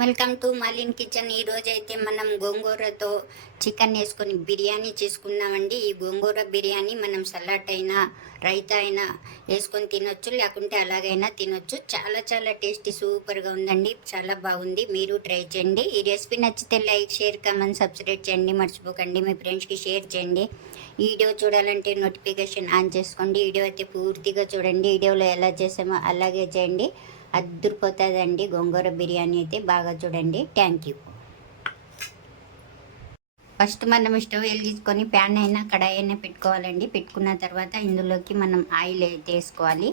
Welcome to మలిన్ kitchen. ఈ అయితే మనం గోంగూరతో చికెన్ వేసుకొని బిర్యానీ చేసుకున్నామండి ఈ గోంగూర బిర్యానీ మనం సలాడ్ అయినా రైతా అయినా వేసుకొని తినొచ్చు లేకుంటే అలాగైనా తినొచ్చు. చాలా చాలా టేస్టీ సూపర్గా ఉందండి. చాలా బాగుంది. మీరు ట్రై చేయండి. ఈ రెసిపీ నచ్చితే లైక్ షేర్ కమెంట్ సబ్స్క్రైబ్ చేయండి. మర్చిపోకండి. మీ ఫ్రెండ్స్కి షేర్ చేయండి. వీడియో చూడాలంటే నోటిఫికేషన్ ఆన్ చేసుకోండి. వీడియో అయితే పూర్తిగా చూడండి. వీడియోలో ఎలా చేసామో అలాగే చేయండి. అద్దరిపోతుందండి గోంగూర బిర్యానీ అయితే బాగా చూడండి. థ్యాంక్ యూ ఫస్ట్ మనం స్టవ్ వెలిగించుకొని ప్యాన్ అయినా కడాయి అయినా పెట్టుకోవాలండి. పెట్టుకున్న తర్వాత ఇందులోకి మనం ఆయిల్ అయితే వేసుకోవాలి.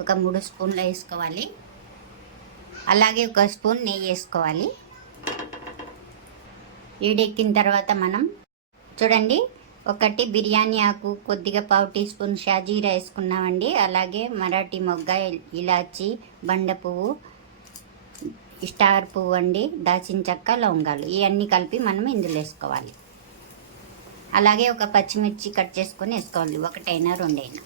ఒక మూడు స్పూన్లు వేసుకోవాలి. అలాగే ఒక స్పూన్ నెయ్యి వేసుకోవాలి. ఈడెక్కిన తర్వాత మనం చూడండి ఒకటి బిర్యానీ ఆకు కొద్దిగా పావు టీ స్పూన్ షాజీరా వేసుకున్నామండి. అలాగే మరాఠీ మొగ్గ ఇలాచి బండ పువ్వు స్టార్ పువ్వు అండి దాచిన చెక్క లవంగాలు. ఇవన్నీ కలిపి మనం ఇందులో వేసుకోవాలి. అలాగే ఒక పచ్చిమిర్చి కట్ చేసుకొని వేసుకోవాలి. ఒకటైనా రెండైనా.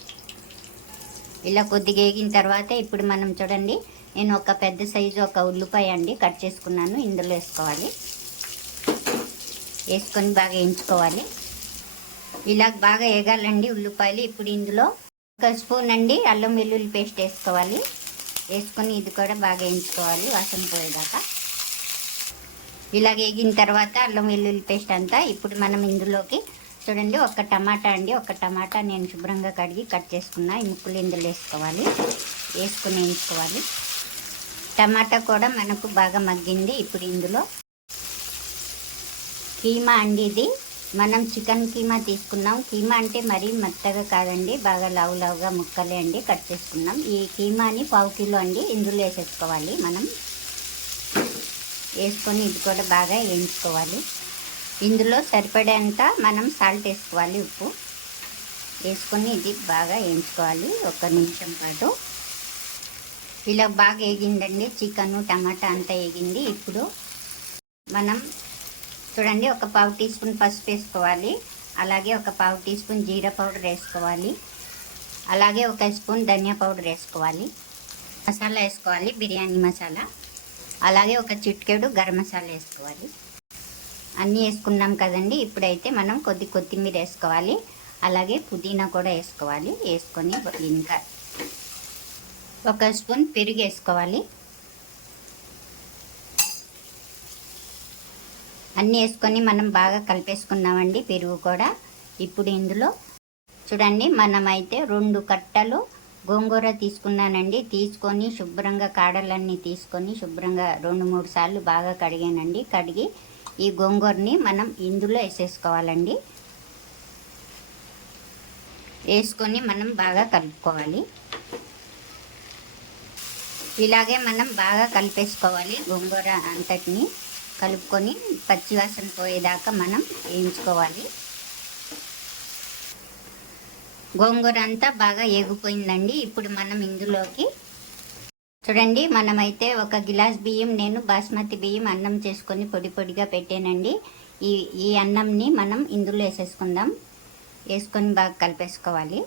ఇలా కొద్దిగా వేగిన తర్వాత ఇప్పుడు మనం చూడండి నేను ఒక పెద్ద సైజు ఒక ఉల్లిపాయ అండి కట్ చేసుకున్నాను. ఇందులో వేసుకోవాలి. వేసుకొని బాగా వేయించుకోవాలి ఇలా బాగా వేగాలండి ఉల్లిపాయలు. ఇప్పుడు ఇందులో ఒక స్పూన్ అండి అల్లం వెల్లుల్లి పేస్ట్ వేసుకోవాలి. వేసుకొని ఇది కూడా బాగా వేయించుకోవాలి వాసన పోయేదాకా. ఇలా వేగిన తర్వాత అల్లం వెల్లుల్లి పేస్ట్ అంతా ఇప్పుడు మనం ఇందులోకి చూడండి ఒక టమాటా అండి ఒక టమాటా నేను శుభ్రంగా కడిగి కట్ చేసుకున్నా. ఈ ముక్కలు ఇందులో వేసుకోవాలి వేసుకుని వేయించుకోవాలి. టమాటా కూడా మనకు బాగా మగ్గింది ఇప్పుడు ఇందులో. కీమా అండి ఇది. మనం చికెన్ కీమా తీసుకున్నాం. కీమా అంటే మరీ మెత్తగా కాదండి బాగా లావు లావుగా ముక్కలే అండి కట్ చేసుకున్నాం. ఈ కీమాని పావు కిలో అండి ఇందులో వేసేసుకోవాలి మనం. వేసుకొని ఇది కూడా బాగా వేయించుకోవాలి. ఇందులో సరిపడేంత మనం సాల్ట్ వేసుకోవాలి ఉప్పు. వేసుకొని ఇది బాగా వేయించుకోవాలి ఒక నిమిషం పాటు. ఇలా బాగా వేగిందండి చికెను టమాటా అంతా వేగింది. ఇప్పుడు మనం చూడండి ఒక పావు టీ స్పూన్ పసుపు వేసుకోవాలి. అలాగే ఒక పావు టీ స్పూన్ జీరా పౌడర్ వేసుకోవాలి. అలాగే ఒక స్పూన్ ధనియా పౌడర్ వేసుకోవాలి. మసాలా వేసుకోవాలి బిర్యానీ మసాలా. అలాగే ఒక చిట్కేడు గరం మసాలా వేసుకోవాలి. అన్నీ వేసుకున్నాం కదండి ఇప్పుడైతే మనం కొద్ది కొత్తిమీర వేసుకోవాలి. అలాగే పుదీనా కూడా వేసుకోవాలి వేసుకొని ఇంకా ఒక స్పూన్ పెరుగు వేసుకోవాలి. అన్నీ వేసుకొని మనం బాగా కలిపేసుకున్నామండి పెరుగు కూడా ఇప్పుడు ఇందులో. చూడండి మనమైతే రెండు కట్టలు గోంగూర తీసుకున్నానండి. తీసుకొని శుభ్రంగా కాడలన్నీ తీసుకొని శుభ్రంగా రెండు మూడు సార్లు బాగా కడిగానండి. కడిగి ఈ గోంగూరని మనం ఇందులో వేసేసుకోవాలండి. వేసుకొని మనం బాగా కలుపుకోవాలి. ఇలాగే మనం బాగా కలిపేసుకోవాలి గోంగూర అంతటిని. కలుపుకొని పచ్చివాసన పోయేదాకా మనం వేయించుకోవాలి. గోంగూర అంతా బాగా ఎగిపోయిందండి ఇప్పుడు మనం ఇందులోకి చూడండి మనమైతే ఒక గిలాస్ బియ్యం నేను బాస్మతి బియ్యం అన్నం చేసుకొని పొడి పొడిగా పెట్టానండి. ఈ ఈ అన్నంని మనం ఇందులో వేసేసుకుందాం. వేసుకొని బాగా కలిపేసుకోవాలి.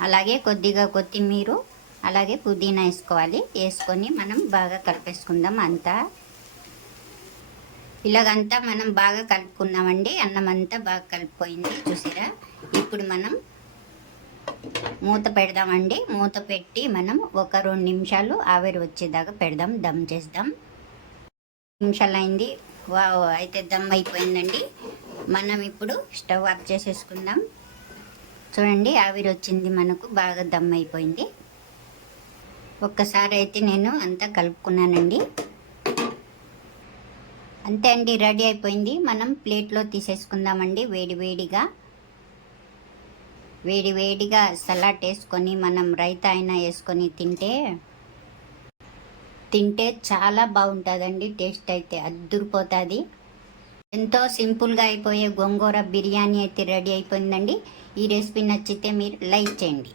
అలాగే కొద్దిగా కొత్తిమీర అలాగే పుదీనా వేసుకోవాలి. వేసుకొని మనం బాగా కలిపేసుకుందాం అంతా. ఇలాగంతా మనం బాగా కలుపుకున్నామండి అన్నం అంతా బాగా కలిపిపోయింది చూసారా? ఇప్పుడు మనం మూత పెడదామండి. మూత పెట్టి మనం ఒక రెండు నిమిషాలు ఆవిరి వచ్చేదాకా పెడదాం దమ్ చేద్దాం. నిమిషాలు అయింది వా అయితే దమ్ అయిపోయిందండి. మనం ఇప్పుడు స్టవ్ ఆఫ్ చేసేసుకుందాం. చూడండి ఆవిరి వచ్చింది మనకు బాగా దమ్ అయిపోయింది ఒక్కసారి అయితే నేను అంతా కలుపుకున్నానండి. అంతే అండి రెడీ అయిపోయింది. మనం ప్లేట్లో తీసేసుకుందామండి వేడి వేడిగా. వేడి వేడిగా సలాడ్ వేసుకొని మనం రైతా అయినా వేసుకొని తింటే తింటే చాలా బాగుంటుందండి టేస్ట్ అయితే అద్దురిపోతుంది. ఎంతో సింపుల్గా అయిపోయే గోంగూర బిర్యానీ అయితే రెడీ అయిపోయిందండి. ఈ రెసిపీ నచ్చితే మీరు లైక్ చేయండి.